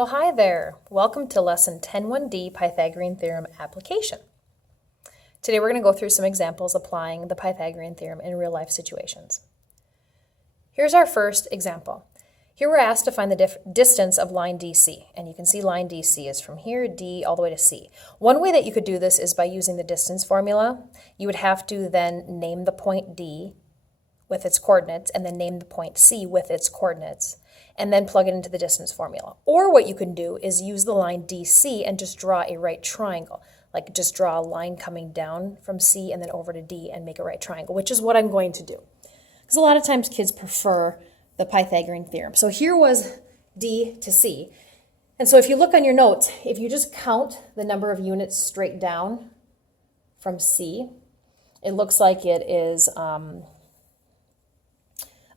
Well, hi there. Welcome to Lesson 10.1d Pythagorean Theorem application. Today we're going to go through some examples applying the Pythagorean Theorem in real-life situations. Here's our first example. Here we're asked to find the distance of line DC, and you can see line DC is from here, D, all the way to C. One way that you could do this is by using the distance formula. You would have to then name the point D with its coordinates, and then name the point C with its coordinates, and then plug it into the distance formula. Or what you can do is use the line DC and just draw a right triangle. Like just draw a line coming down from C and then over to D and make a right triangle, which is what I'm going to do. Because a lot of times kids prefer the Pythagorean theorem. So here was D to C. And so if you look on your notes, if you just count the number of units straight down from C, it looks like it is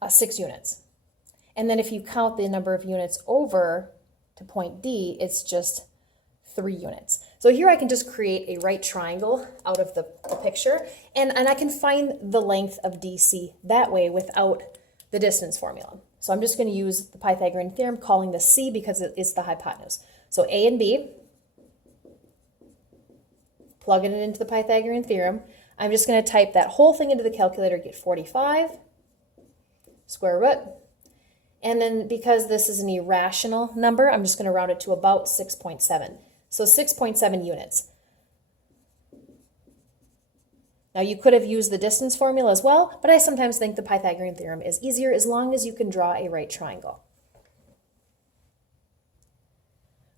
6 units. And then if you count the number of units over to point D, it's just 3 units. So here I can just create a right triangle out of the picture, and I can find the length of DC that way without the distance formula. So I'm just going to use the Pythagorean theorem, calling the C because it is the hypotenuse. So A and B, plugging it into the Pythagorean theorem. I'm just going to type that whole thing into the calculator, get 45, square root. And then because this is an irrational number, I'm just going to round it to about 6.7. So 6.7 units. Now you could have used the distance formula as well, but I sometimes think the Pythagorean theorem is easier as long as you can draw a right triangle.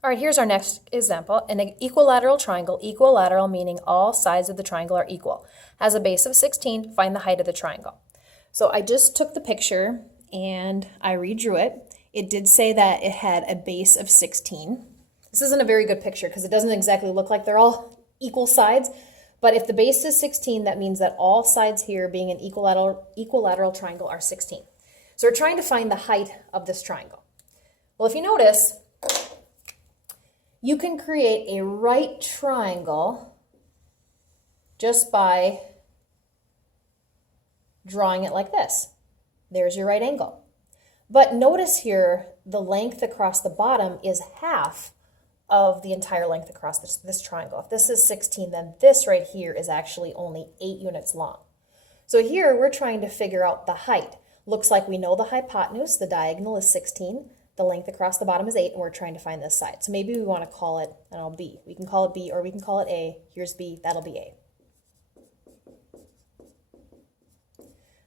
All right, here's our next example. An equilateral triangle, equilateral meaning all sides of the triangle are equal, has a base of 16, find the height of the triangle. So I just took the picture and I redrew it. It did say that it had a base of 16. This isn't a very good picture because it doesn't exactly look like they're all equal sides, but if the base is 16, that means that all sides here, being an equilateral triangle, are 16. So we're trying to find the height of this triangle. Well, if you notice, you can create a right triangle just by drawing it like this. There's your right angle. But notice here, the length across the bottom is half of the entire length across this triangle. If this is 16, then this right here is actually only 8 units long. So here we're trying to figure out the height. Looks like we know the hypotenuse, the diagonal is 16, the length across the bottom is 8, and we're trying to find this side. So maybe we want to call it, I don't know, B. We can call it B or we can call it A. Here's B, that'll be A.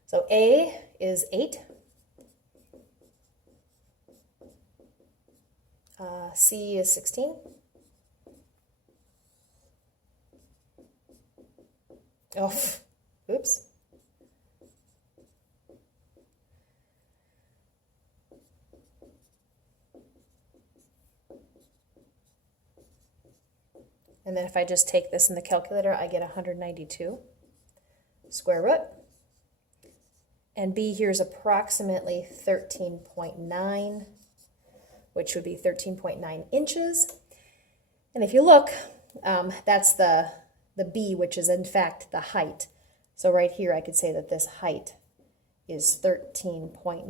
So A is 8. C is 16. Oh, oops. And then if I just take this in the calculator, I get 192 square root. And B here is approximately 13.9, which would be 13.9 inches. And if you look, that's the B, which is in fact the height. So right here I could say that this height is 13.9.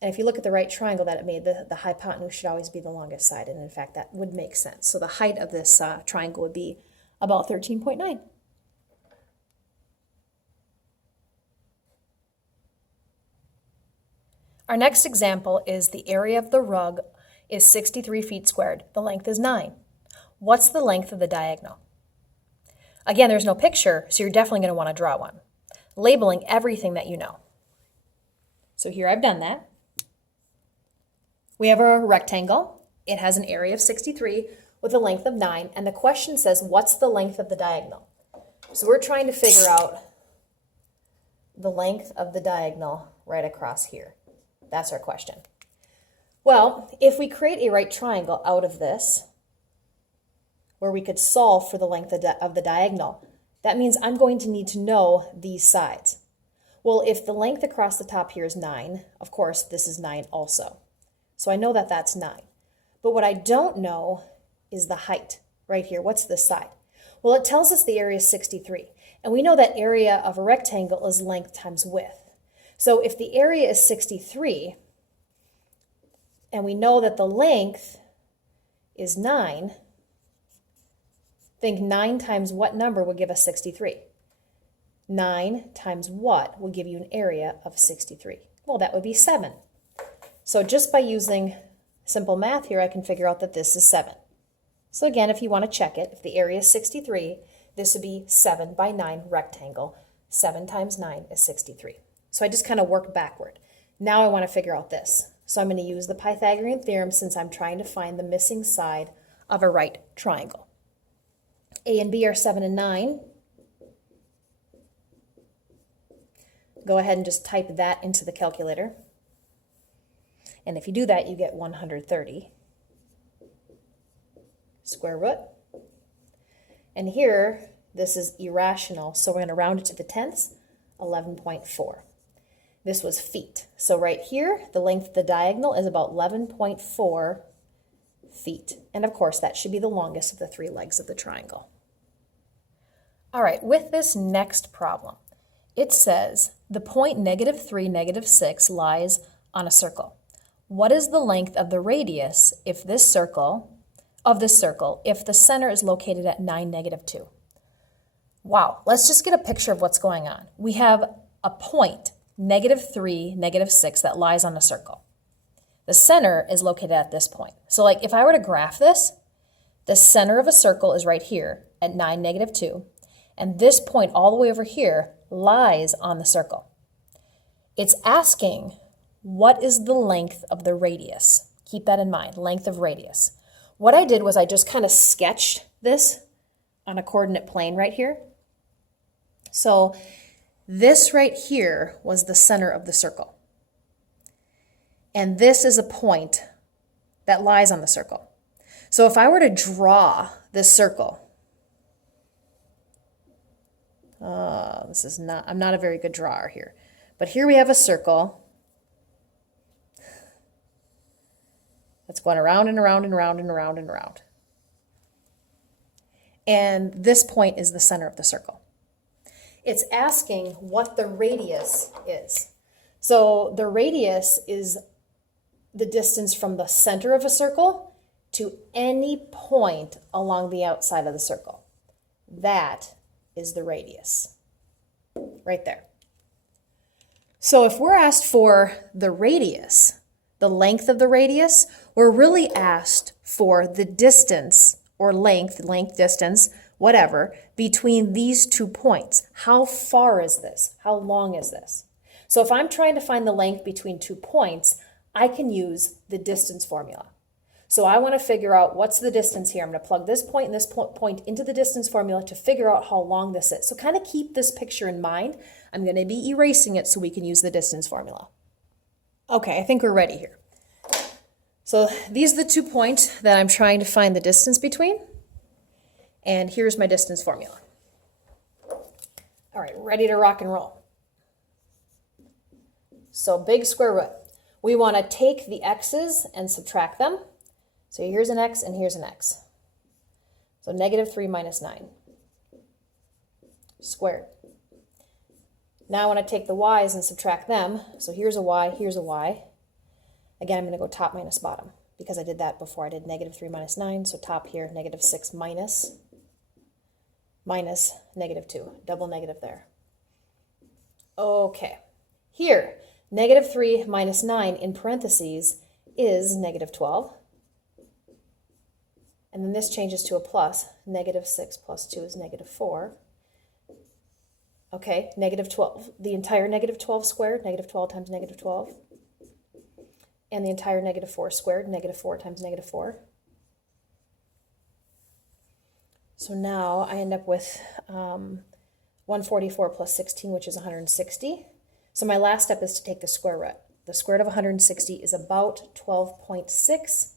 And if you look at the right triangle that it made, the hypotenuse should always be the longest side. And in fact, that would make sense. So the height of this triangle would be about 13.9. Our next example is the area of the rug is 63 feet squared. The length is 9. What's the length of the diagonal? Again, there's no picture, so you're definitely going to want to draw one, labeling everything that you know. So here I've done that. We have a rectangle. It has an area of 63 with a length of 9, and the question says, what's the length of the diagonal? So we're trying to figure out the length of the diagonal right across here. That's our question. Well, if we create a right triangle out of this, where we could solve for the length of the diagonal, that means I'm going to need to know these sides. Well, if the length across the top here is 9, of course, this is 9 also. So I know that that's 9. But what I don't know is the height right here. What's this side? Well, it tells us the area is 63. And we know that area of a rectangle is length times width. So if the area is 63, and we know that the length is 9, think 9 times what number would give us 63? 9 times what will give you an area of 63? Well, that would be 7. So just by using simple math here, I can figure out that this is 7. So again, if you want to check it, if the area is 63, this would be 7 by 9 rectangle. 7 times 9 is 63. So I just kind of work backward. Now I want to figure out this. So I'm going to use the Pythagorean theorem since I'm trying to find the missing side of a right triangle. A and B are 7 and 9. Go ahead and just type that into the calculator. And if you do that, you get 130 square root. And here, this is irrational, so we're going to round it to the tenths, 11.4. This was feet. So right here, the length of the diagonal is about 11.4 feet. And of course, that should be the longest of the 3 legs of the triangle. All right, with this next problem, it says the point -3, -6 lies on a circle. What is the length of the radius if this circle, if the center is located at 9, -2? Wow, let's just get a picture of what's going on. We have a point, -3, -6, that lies on a circle. The center is located at this point. So like if I were to graph this, the center of a circle is right here at 9, -2, and this point all the way over here lies on the circle. It's asking, what is the length of the radius? Keep that in mind, length of radius. What I did was I just kind of sketched this on a coordinate plane right here. So this right here was the center of the circle. And this is a point that lies on the circle. So if I were to draw this circle, I'm not a very good drawer here. But here we have a circle that's going around and around and around and around and around. And this point is the center of the circle. It's asking what the radius is. So the radius is the distance from the center of a circle to any point along the outside of the circle. That is the radius, right there. So if we're asked for the radius, the length of the radius, we're really asked for the distance or length, distance, whatever, between these 2 points. How far is this? How long is this? So if I'm trying to find the length between 2 points, I can use the distance formula. So I want to figure out what's the distance here. I'm going to plug this point and this point into the distance formula to figure out how long this is. So kind of keep this picture in mind. I'm going to be erasing it so we can use the distance formula. Okay, I think we're ready here. So these are the 2 points that I'm trying to find the distance between. And here's my distance formula. All right, ready to rock and roll. So big square root. We want to take the x's and subtract them. So here's an x and here's an x. So -3 minus 9 squared. Now I want to take the y's and subtract them. So here's a y, here's a y. Again, I'm going to go top minus bottom because I did that before. I did -3 minus 9. So top here, -6 minus -2. Double negative there. Okay. Here, -3 minus 9 in parentheses is -12. And then this changes to a plus. -6 plus 2 is -4. Okay, -12. The entire -12 squared, -12 times -12. And the entire -4 squared, -4 times -4. So now I end up with 144 plus 16, which is 160. So my last step is to take the square root. The square root of 160 is about 12.6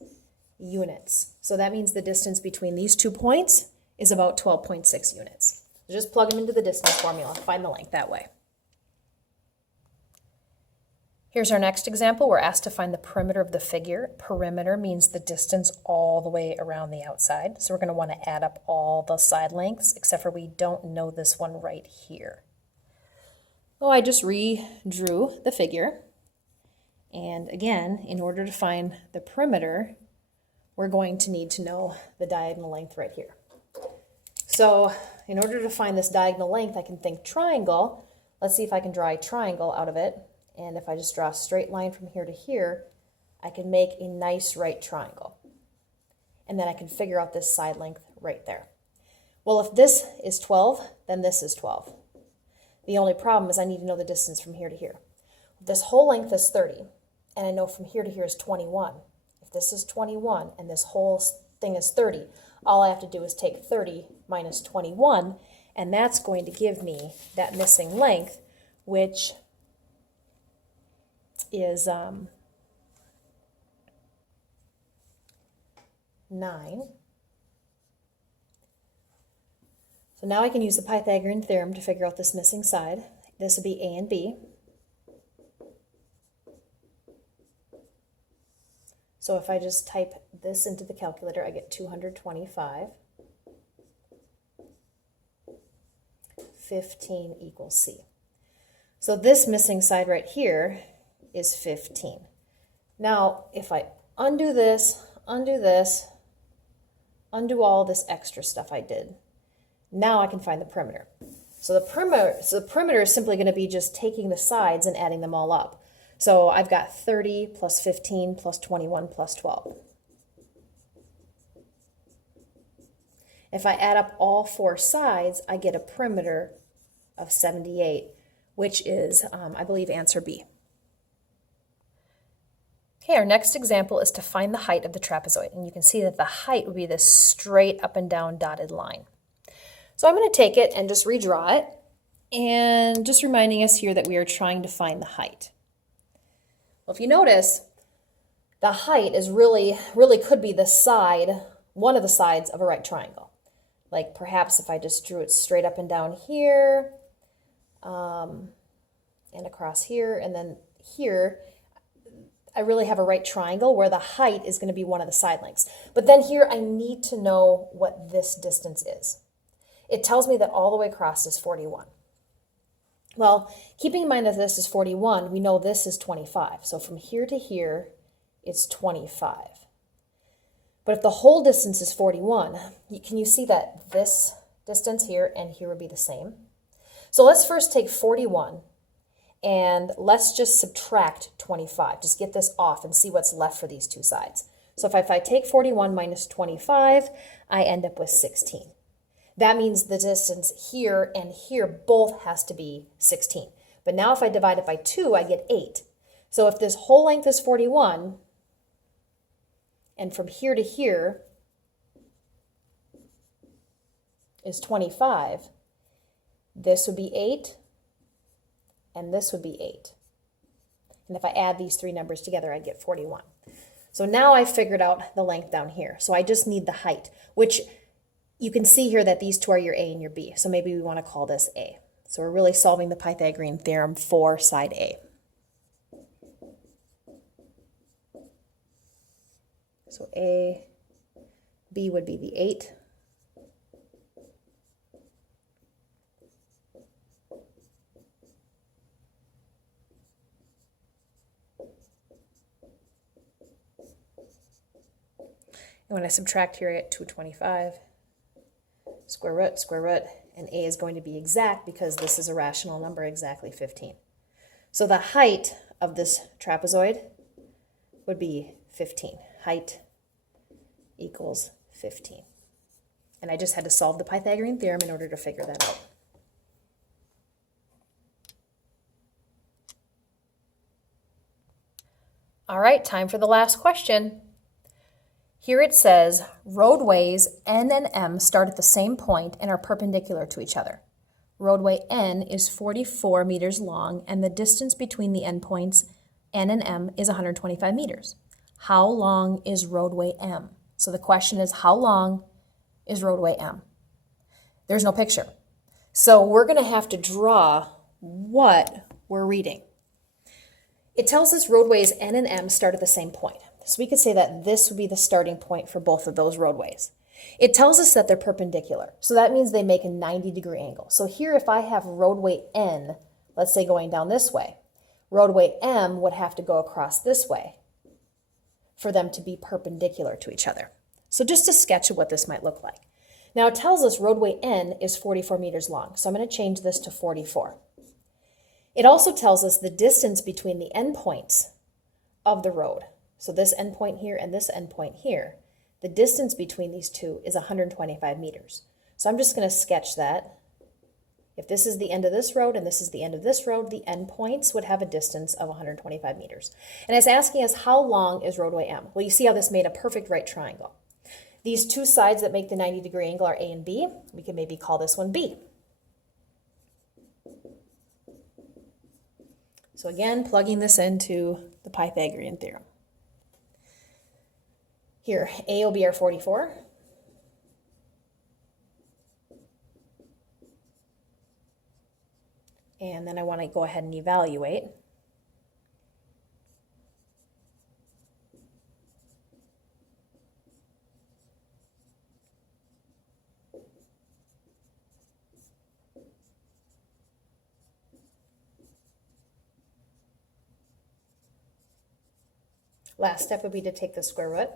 units. So that means the distance between these 2 points is about 12.6 units. So just plug them into the distance formula, find the length that way. Here's our next example. We're asked to find the perimeter of the figure. Perimeter means the distance all the way around the outside. So we're going to want to add up all the side lengths, except for we don't know this one right here. Oh, I just redrew the figure. And again, in order to find the perimeter, we're going to need to know the diagonal length right here. So in order to find this diagonal length, I can think triangle. Let's see if I can draw a triangle out of it. And if I just draw a straight line from here to here, I can make a nice right triangle. And then I can figure out this side length right there. Well, if this is 12, then this is 12. The only problem is I need to know the distance from here to here. This whole length is 30, and I know from here to here is 21. If this is 21 and this whole thing is 30, all I have to do is take 30 minus 21, and that's going to give me that missing length, which is 9. So now I can use the Pythagorean theorem to figure out this missing side. This would be A and B. So if I just type this into the calculator, I get 225. 15 equals C. So this missing side right here is 15. Now, if I undo this, undo all this extra stuff I did, now I can find the perimeter. So the perimeter is simply going to be just taking the sides and adding them all up. So I've got 30 plus 15 plus 21 plus 12. If I add up all four sides, I get a perimeter of 78, which is, I believe, answer B. Okay, our next example is to find the height of the trapezoid. And you can see that the height would be this straight up and down dotted line. So I'm going to take it and just redraw it, and just reminding us here that we are trying to find the height. Well, if you notice, the height is really could be the side, one of the sides of a right triangle. Like perhaps if I just drew it straight up and down here, and across here, and then here, I really have a right triangle where the height is going to be one of the side lengths. But then here I need to know what this distance is. It tells me that all the way across is 41. Well, keeping in mind that this is 41, we know this is 25. So from here to here, it's 25. But if the whole distance is 41, can you see that this distance here and here would be the same? So let's first take 41 and let's just subtract 25. Just get this off and see what's left for these two sides. So if I take 41 minus 25, I end up with 16. That means the distance here and here both has to be 16. But now if I divide it by 2, I get 8. So if this whole length is 41, and from here to here is 25, this would be 8, and this would be 8. And if I add these three numbers together, I get 41. So now I figured out the length down here. So I just need the height, which you can see here that these two are your A and your B. So maybe we want to call this A. So we're really solving the Pythagorean theorem for side A. So A, B would be the 8. And when I subtract here, I get 225. Square root, and A is going to be exact because this is a rational number, exactly 15. So the height of this trapezoid would be 15. Height equals 15. And I just had to solve the Pythagorean theorem in order to figure that out. All right, time for the last question. Here it says, roadways N and M start at the same point and are perpendicular to each other. Roadway N is 44 meters long, and the distance between the endpoints N and M is 125 meters. How long is roadway M? So the question is, how long is roadway M? There's no picture. So we're going to have to draw what we're reading. It tells us roadways N and M start at the same point. So we could say that this would be the starting point for both of those roadways. It tells us that they're perpendicular. So that means they make a 90-degree angle. So here if I have roadway N, let's say going down this way, roadway M would have to go across this way for them to be perpendicular to each other. So just a sketch of what this might look like. Now it tells us roadway N is 44 meters long, so I'm going to change this to 44. It also tells us the distance between the endpoints of the road. So this endpoint here and this endpoint here, the distance between these two is 125 meters. So I'm just going to sketch that. If this is the end of this road and this is the end of this road, the endpoints would have a distance of 125 meters. And it's asking us how long is roadway M? Well, you see how this made a perfect right triangle. These two sides that make the 90-degree angle are A and B. We can maybe call this one B. So again, plugging this into the Pythagorean theorem. Here, A will be our 44. And then I want to go ahead and evaluate. Last step would be to take the square root.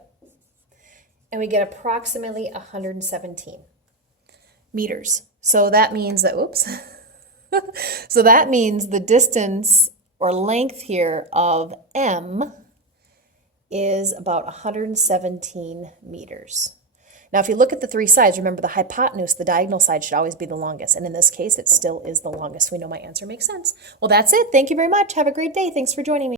And we get approximately 117 meters. So that means that, oops. So that means the distance or length here of M is about 117 meters. Now, if you look at the three sides, remember the hypotenuse, the diagonal side should always be the longest. And in this case, it still is the longest. We know my answer makes sense. Well, that's it. Thank you very much. Have a great day. Thanks for joining me.